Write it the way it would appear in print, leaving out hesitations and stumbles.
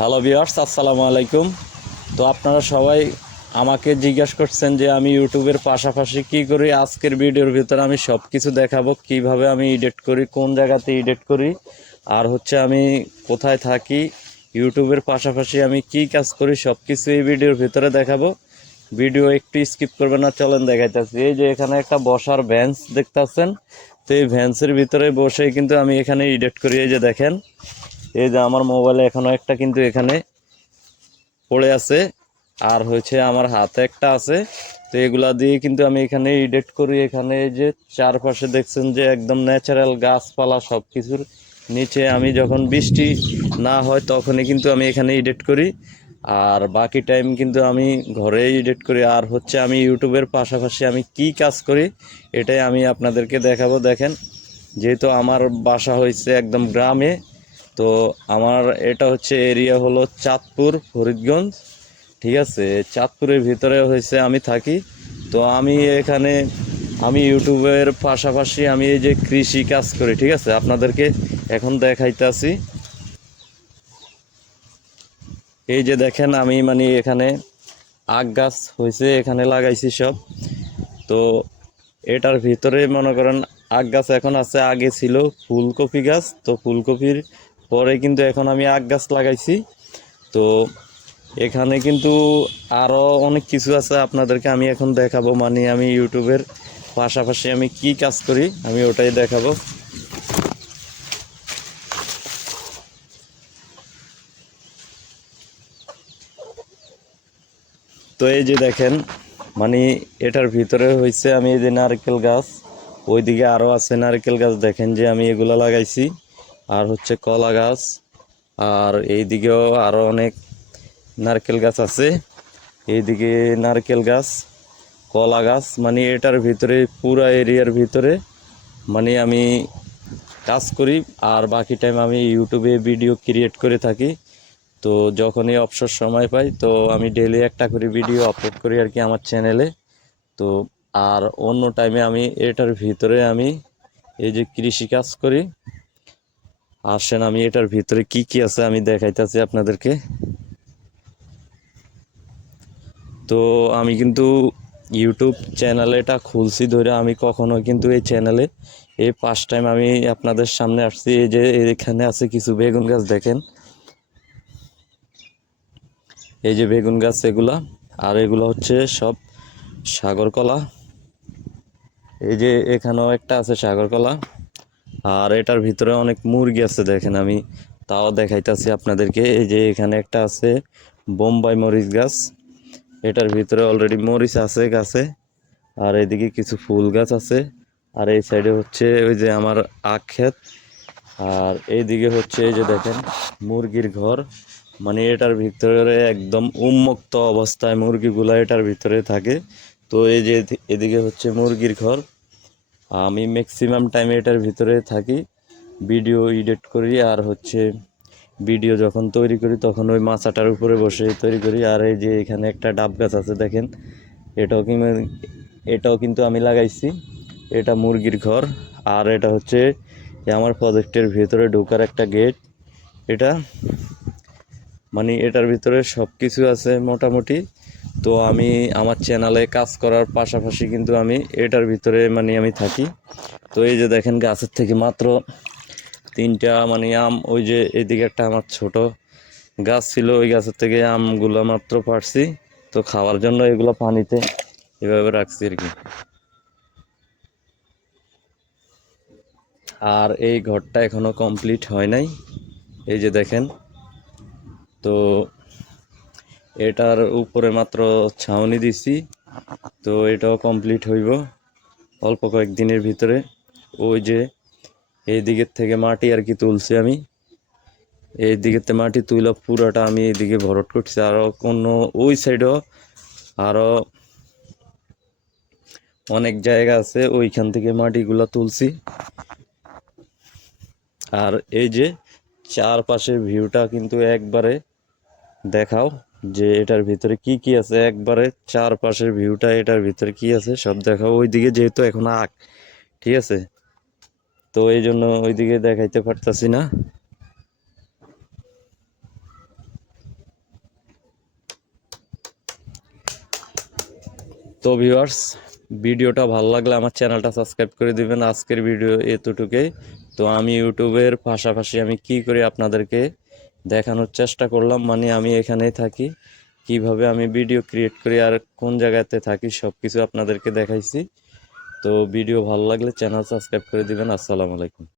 Hello viewers, আসসালামু আলাইকুম। তো আপনারা সবাই আমাকে জিজ্ঞাসা করছেন যে আমি ইউটিউবের পাশাপাশি কি করি। আজকের ভিডিওর ভিতরে আমি সব কিছু দেখাবো, কিভাবে আমি এডিট করি, কোন জায়গাতে এডিট করি, আর হচ্ছে আমি কোথায় থাকি, ইউটিউবের পাশাপাশি আমি কি কাজ করি, সব কিছু এই ভিডিওর ভিতরে দেখাবো। ভিডিও একটু স্কিপ করবেন না, চলেন দেখাইতেছি। এই যে এখানে একটা বসার বেঞ্চ দেখতেছেন, তো এই বেঞ্চের ভিতরে বসেই কিন্তু আমি এখানে এডিট করি। এই যে দেখেন, এই যে আমার মোবাইলে এখনও একটা কিন্তু এখানে পড়ে আছে, আর হচ্ছে আমার হাতে একটা আছে। তো এগুলা দিয়ে কিন্তু আমি এখানে এডিট করি। এখানে এই যে চারপাশে দেখছেন যে একদম ন্যাচারাল গাছপালা, সব কিছুর নিচে আমি যখন বৃষ্টি না হয় তখনই কিন্তু আমি এখানে এডিট করি, আর বাকি টাইম কিন্তু আমি ঘরে এডিট করি। আর হচ্ছে আমি ইউটিউবের পাশাপাশি আমি কি কাজ করি এটাই আমি আপনাদেরকে দেখাবো। দেখেন, যেহেতু আমার বাসা হয়েছে একদম গ্রামে, তো আমার এটা হচ্ছে এরিয়া হলো চাঁদপুর, ফরিদগঞ্জ। ঠিক আছে, চাঁদপুরের ভিতরে হয়েছে আমি থাকি। তো আমি এখানে আমি ইউটিউবের পাশাপাশি আমি এই যে কৃষি কাজ করি। ঠিক আছে, আপনাদেরকে এখন দেখাইতেছি। এই যে দেখেন, আমি মানে এখানে আখ গাছ হয়েছে, এখানে লাগাইছি সব। তো এটার ভিতরে মনে করেন আখ গাছ এখন আছে, আগে ছিল ফুলকপি গাছ। তো ফুলকপির পরে কিন্তু এখন আমি আখ গাছ লাগাইছি। তো এখানে কিন্তু আরও অনেক কিছু আছে, আপনাদেরকে আমি এখন দেখাবো। মানে আমি ইউটিউবের পাশাপাশি আমি কি কাজ করি আমি ওটাই দেখাবো। তো এই যে দেখেন, মানে এটার ভিতরে হয়েছে আমি এই যে নারকেল গাছ, ওইদিকে আরও আছে নারকেল গাছ, দেখেন যে আমি এগুলো লাগাইছি। আর হচ্ছে কলা গাছ, আর এইদিকেও আরও অনেক নারকেল গাছ আছে। এইদিকে নারকেল গাছ, কলা গাছ, মানে এটার ভিতরে পুরা এরিয়ার ভিতরে মানে আমি কাজ করি। আর বাকি টাইম আমি ইউটিউবে ভিডিও ক্রিয়েট করে থাকি। তো যখনই অবসর সময় পাই, তো আমি ডেইলি একটা করে ভিডিও আপলোড করি আর কি আমার চ্যানেলে। তো আর অন্য টাইমে আমি এটার ভিতরে আমি এই যে কৃষি কাজ করি। আসেন আমি এটার ভিতরে কি কি আছে আমি দেখাইতেছি আপনাদেরকে। তো আমি কিন্তু ইউটিউব চ্যানেল এটা খুলছি ধরে, আমি কখনো কিন্তু এই চ্যানেলে এই ফার্স্ট টাইম আমি আপনাদের সামনে আসছি। এই যে এখানে আছে কিছু বেগুন গাছ, দেখেন এই যে বেগুন গাছ এগুলা। আর এগুলো হচ্ছে সব সাগর কলা। এই যে এখানেও একটা আছে সাগর কলা। আর এটার ভিতরে অনেক মুরগি আছে, দেখেন আমি তাও দেখাইতেছি আপনাদেরকে। এই যে এখানে একটা আছে বোম্বাই মরিচ গাছ, এটার ভিতরে অলরেডি মরিচ আছে গাছে। আর এদিকে কিছু ফুল গাছ আছে। আর এই সাইডে হচ্ছে ওই যে আমার আখ ক্ষেত। আর এইদিকে হচ্ছে এই যে দেখেন মুরগির ঘর, মানে এটার ভিতরে একদম উন্মুক্ত অবস্থায় মুরগিগুলা এটার ভিতরে থাকে। তো এই যে এদিকে হচ্ছে মুরগির ঘর। আমি ম্যাক্সিমাম টাইম এটার ভিতরে থাকি, ভিডিও এডিট করি। আর হচ্ছে ভিডিও যখন তৈরি করি তখন ওই মাচাটার উপরে বসে তৈরি করি। আর এই যে এখানে একটা ডাব গাছ আছে, দেখেন এটাও কিন্তু আমি লাগাইছি। এটা মুরগির ঘর। আর এটা হচ্ছে আমার প্রজেক্টের ভিতরে ঢোকার একটা গেট। এটা মানে এটার ভিতরে সব কিছু আছে মোটামুটি। তো আমি আমার চ্যানেলে কাজ করার পাশাপাশি কিন্তু আমি এটার ভিতরে মানে আমি থাকি। তো এই যে দেখেন গাছের থেকে মাত্র তিনটা মানে আম, ওই যে এদিকে একটা আমার ছোট গাছ ছিল, ওই গাছের থেকে আমগুলো মাত্র পারছি। তো খাওয়ার জন্য এগুলো পানিতে এভাবে রাখছি আর কি। আর এই ঘরটা এখনো কমপ্লিট হয় নাই, এই যে দেখেন। তো এটার উপরে মাত্র ছাউনি দিছি, তো এটাও কমপ্লিট হইব অল্প কয়েকদিনের ভিতরে। ওই যে এই দিকের থেকে মাটি আর কি তুলছি আমি, এই দিকের থেকে মাটি তুইলা পুরোটা আমি এইদিকে ভরট করছি। আরও কোনো ওই সাইডেও আরও অনেক জায়গা আছে, ওইখান থেকে মাটিগুলা তুলছি। আর এই যে চারপাশের ভিউটা কিন্তু একবারে দেখাও, যে এটার ভিতরে কি কি আছে, একবারে চারপাশের ভিউটা এটার ভিতরে কি আছে সব দেখাও। ওইদিকে যেহেতু এখন আঁক, ঠিক আছে, তো এই জন্য ওইদিকে দেখাইতে পারতাছি না। তো ভিউয়ার্স, ভিডিওটা ভালো লাগলে আমার চ্যানেলটা সাবস্ক্রাইব করে দিবেন। আজকের ভিডিও এতটুকুই। তো আমি ইউটিউবের পাশাপাশি আমি কি করি আপনাদেরকে দেখানোর চেষ্টা করলাম, মানে আমি এখানেই থাকি, কিভাবে আমি ভিডিও ক্রিয়েট করি আর কোন জায়গাতে থাকি সব কিছু আপনাদেরকে দেখাইছি। তো ভিডিও ভালো লাগলে চ্যানেল সাবস্ক্রাইব করে দিবেন। আসসালামু আলাইকুম।